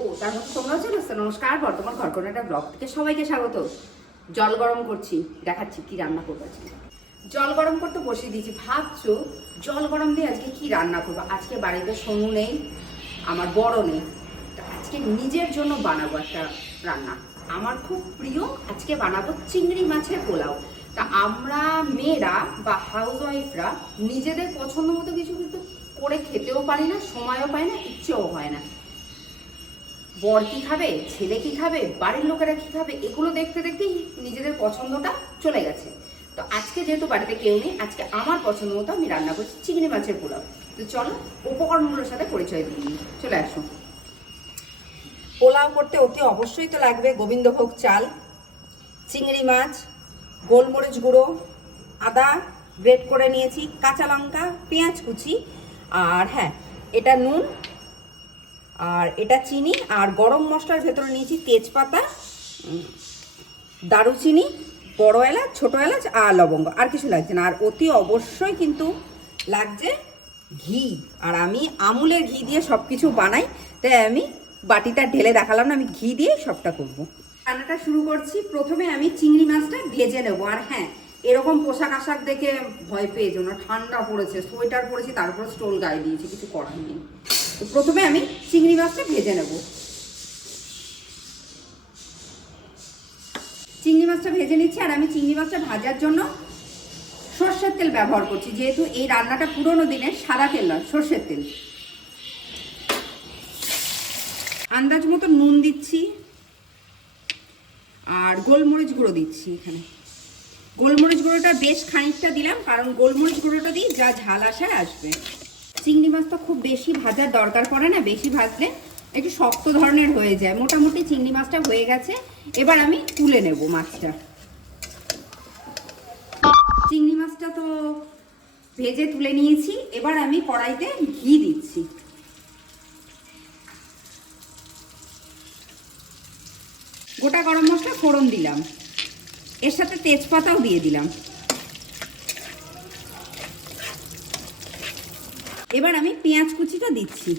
ও তার মধ্যে তোমরাও চলে এসছো। নমস্কার, বর্তমান ঘরকন্নাটা ব্লগ থেকে সবাইকে স্বাগত। জল গরম করছি, দেখাচ্ছি কি রান্না করবো আজকে। জল গরম করতে বসিয়ে দিয়েছি। ভাবছো জল গরম দিয়ে আজকে কি রান্না করবো। আজকে বাড়িতে সোনু নেই, আমার বড় নেই, আজকে নিজের জন্য বানাবো একটা রান্না। আমার খুব প্রিয়, আজকে বানাবো চিংড়ি মাছের পোলাও। তা আমরা মেয়েরা বা হাউস ওয়াইফরা নিজেদের পছন্দ মতো কিছু কিন্তু করে খেতেও পারি না, সময়ও পাই না, ইচ্ছেও হয় না। বর কি খাবে, ছেলে কি খাবে, বাড়ির লোকেরা কি খাবে, এগুলো দেখতে দেখতেই নিজেদের পছন্দটা চলে গেছে। তো আজকে যেহেতু বাড়িতে কেউ নেই, আজকে আমার পছন্দ মতো আমি রান্না করছি চিংড়ি মাছের পোলাও। তো চলো উপকরণগুলোর সাথে পরিচয় দিয়ে নিই, চলে আসো। পোলাও করতে অতি অবশ্যই তো লাগবে গোবিন্দভোগ চাল, চিংড়ি মাছ, গোলমরিচ গুঁড়ো, আদা গ্রেট করে নিয়েছি, কাঁচা লঙ্কা, পেঁয়াজ কুচি, আর হ্যাঁ এটা নুন, আর এটা চিনি, আর গরম মশলার ভেতরে নিয়েছি তেজপাতা, দারুচিনি, বড় এলাচ, ছোটো এলাচ আর লবঙ্গ। আর কিছু লাগছে না। আর অতি অবশ্যই কিন্তু লাগছে ঘি। আর আমি আমুলের ঘি দিয়ে সব কিছু বানাই, তাই আমি বাটিটা ঢেলে দেখালাম না, আমি ঘি দিয়ে সবটা করব। রান্নাটা শুরু করছি। প্রথমে আমি চিংড়ি মাছটা ভেজে নেবো। আর হ্যাঁ, এরকম পোশাক আশাক দেখে ভয় পেয়ে যেও না, ঠান্ডা পড়েছে, সোয়েটার পরেছি, তারপর স্টোল গায়ে দিয়েছি, কিছু করার নেই। তো প্রথমে আমি চিংড়ি মাছটা ভেজে নেব। চিংড়ি মাছটা ভেজে নিচ্ছি। আর আমি চিংড়ি মাছটা ভাজার জন্য সর্ষের তেল ব্যবহার করছি, যেহেতু এই রান্নাটা পুরোনো দিনের, সাদা তেল নয়, সর্ষের তেল। আন্দাজ মতো নুন দিচ্ছি, আর গোলমরিচ গুঁড়ো দিচ্ছি। এখানে গোলমরিচ গুঁড়োটা বেশ খানিকটা দিলাম, কারণ গোলমরিচ গুঁড়োটা দিয়ে যা ঝাল আসে আসবে। চিংড়ি মাছ তো খুব বেশি ভাজার দরকার পড়ে না, বেশি ভাজলে একটু শক্ত ধরনের হয়ে যায়। মোটামুটি চিংড়ি মাছটা হয়ে গেছে, এবার আমি তুলে নেব মাছটা। চিংড়ি মাছটা তো ভেজে তুলে নিয়েছি, এবার আমি কড়াইতে ঘি দিচ্ছি। গোটা গরম মশলা ফোড়ন দিলাম, এর সাথে তেজপাতাও দিয়ে দিলাম। এবার আমি পেঁয়াজ কুচিটা দিচ্ছি।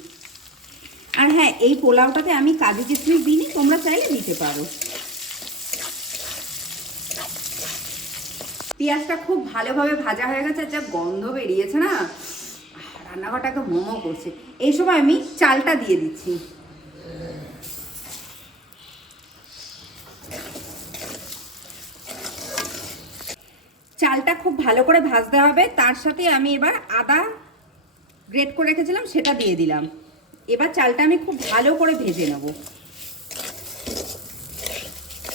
আর হ্যাঁ, এই পোলাওটাতে আমি কাজু কিশমিশ দিইনি, তোমরা চাইলে দিতে পারো। পেঁয়াজটা খুব ভালোভাবে ভাজা হয়ে গেছে, যা গন্ধ বেরিয়েছে না, রান্নাঘরটাকে মোমো করছে। এই সময় আমি চালটা দিয়ে দিচ্ছি। চালটা খুব ভালো করে ভাজতে হবে। তার সাথে আমি এবার আদা গ্রেট করে রেখেছিলাম, সেটা দিয়ে দিলাম। এবার চালটা আমি খুব ভালো করে ভেজে নেব।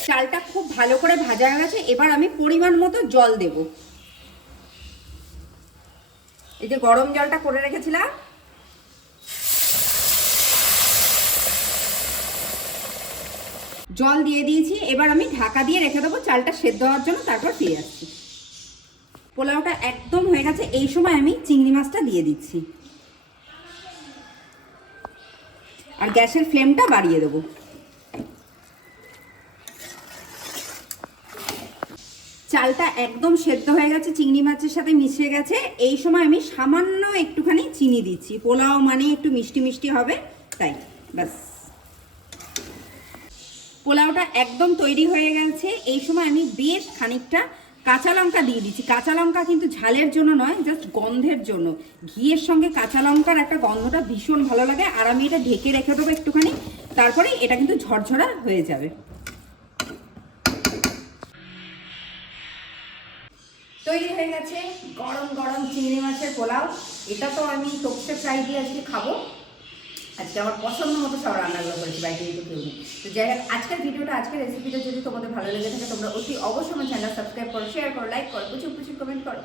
চালটা খুব ভালো করে ভাজা হয়ে গেছে, এবার আমি পরিমাণ মতো জল দেব। এই যে গরম জলটা করে রেখেছিলাম, জল দিয়ে দিয়েছি। এবার আমি ঢাকা দিয়ে রেখে দেবো চালটা সেদ্ধ হওয়ার জন্য, তারপর ফিরে আসছি। পোলাওটা একদম হয়ে গেছে, এই সময় আমি চিংড়ি মাছটা দিয়ে দিচ্ছি। আর গ্যাসের ফ্লেমটা বাড়িয়ে দেবো। চালটা একদম সেদ্ধ হয়ে গেছে, চিংড়ি মাছের সাথে মিশে গেছে। এই সময় আমি সামান্য একটুখানি চিনি দিচ্ছি, পোলাও মানে একটু মিষ্টি মিষ্টি হবে, তাই ব্যাস। পোলাওটা একদম তৈরি হয়ে গেছে। এই সময় আমি বেশ খানিকটা কাঁচা লঙ্কা দিয়ে দিচ্ছি। কাঁচা লঙ্কা কিন্তু ঝালের জন্য নয়, জাস্ট গন্ধের জন্য। ঘিয়ের সঙ্গে কাঁচা লঙ্কার একটা গন্ধটা ভীষণ ভালো লাগে। আর আমি এটা ঢেকে রেখে দেবো একটুখানি, তারপরে এটা কিন্তু ঝরঝরা হয়ে যাবে। তৈরি হয়ে গেছে গরম গরম চিংড়ি মাছের পোলাও। এটা তো আমি তোপসে ফ্রাই দিয়ে আজকে খাবো। আজকে আমার পছন্দ মতো সব রান্নাগুলো করেছি, বাইরে যেহেতু কেউ নেই। তো যাই হোক, আজকের ভিডিওটা, আজকের রেসিপিটা যদি তোমাদের ভালো লেগে থাকে, তোমরা অতি অবশ্যই আমার চ্যানেল সাবস্ক্রাইব করো, শেয়ার করো, লাইক করো, প্রচুর প্রচুর কমেন্ট করো।